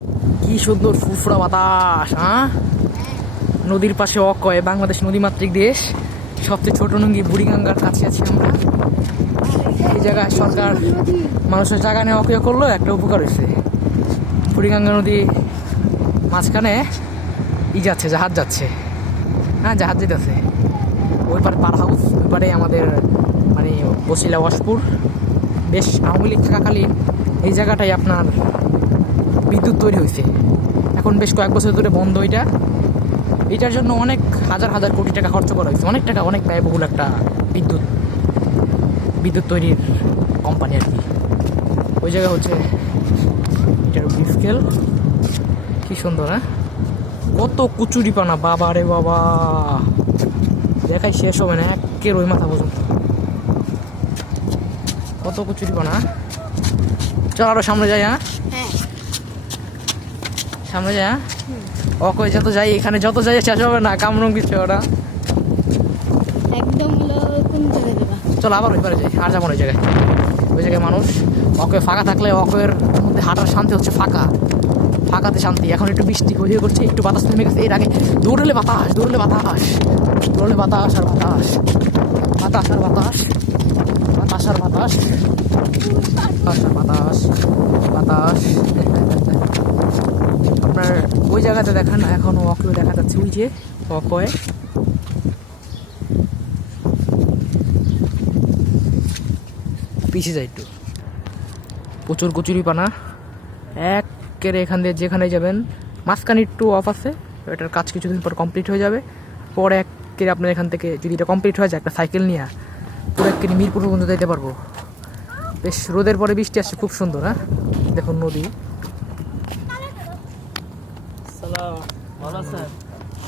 কি সুন্দর ফুরফুরা বাতাস, হ্যাঁ। নদীর পাশে অকয়, বাংলাদেশ নদীমাতৃক দেশ। সবচেয়ে ছোট নঙ্গি বুড়িগঙ্গার কাছে আছি আমরা। এই জায়গায় সরকার মানুষের জায়গা নিয়ে অকয় করলো, একটা উপকার হয়েছে। বুড়িগঙ্গা নদী মাঝখানে যাচ্ছে, জাহাজ যাচ্ছে, হ্যাঁ জাহাজ যেতেছে। ওই পারে পার হাউস, ওই পারে আমাদের মানে বসিলা ওয়াশপুর। বেশ আওয়ামী লীগ থাকাকালীন এই জায়গাটাই আপনার বিদ্যুৎ তৈরি হয়েছে। এখন বেশ কয়েক বছর ধরে বন্ধ। এটার জন্য অনেক হাজার হাজার কোটি টাকা খরচ করা হয়েছে, অনেক টাকা, অনেক ব্যয়বহুল একটা বিদ্যুৎ তৈরির কোম্পানি আর কি। ওই জায়গা হচ্ছে এটার স্কেল। কি সুন্দর, হ্যাঁ। কত কুচুরি পানা, বাবা রে বাবা, দেখাই শেষ হবে না একের ওই মাথা পর্যন্ত। কত কুচুরি পানা। চল আরো সামনে যাই, হ্যাঁ সামনে যাই, হ্যাঁ। অকয় যত যাই, এখানে যত যাই শেষ হবে না, কামরম কিছু ওরা একদম চল আবার ওই পারে যাই, আর যাবো না ওই জায়গায়। ওই জায়গায় মানুষ অকয় ফাঁকা থাকলে অকয়ের মধ্যে হাঁটার শান্তি হচ্ছে ফাঁকাতে শান্তি। এখন একটু বৃষ্টি হয়ে করছে, একটু বাতাস থেমে গেছে। এর আগে দৌড়লে বাতাস আর বাতাস, বাতাস আর বাতাস। আপনার ওই জায়গাতে দেখান এখনো অকয় দেখা যাচ্ছে, ওই যে অকয়। পিছিয়ে যায় একটু, প্রচুর কচুরি পানা একেরে। এখান দিয়ে যেখানে যাবেন মাঝখানে একটু অফ আছে, এটার কাজ কিছুদিন পর কমপ্লিট হয়ে যাবে। পরে একেরে আপনার এখান থেকে যদি এটা কমপ্লিট হয়ে যায়, একটা সাইকেল নিয়ে পুরো একেরে মিরপুর পর্যন্ত যেতে পারবো। বেশ রোদের পরে বৃষ্টি আসছে, খুব সুন্দর, হ্যাঁ। দেখুন নদী,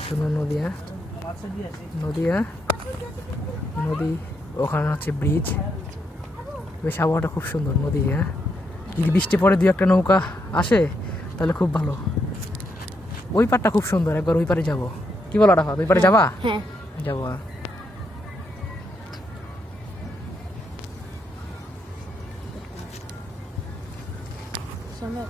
সুন্দর নদী, হ্যাঁ নদী, হ্যাঁ নদী। ওখানে হচ্ছে ব্রিজ। বেশ আবহাওয়াটা খুব সুন্দর, নদী, হ্যাঁ। যদি বৃষ্টি পরে দুই একটা নৌকা আসে তাহলে খুব ভালো। ওই পারটা খুব সুন্দর, একবার ওই পারে যাবো। কি বলো রাফাত, ওই পারে যাবা? হ্যাঁ যাবো। সময়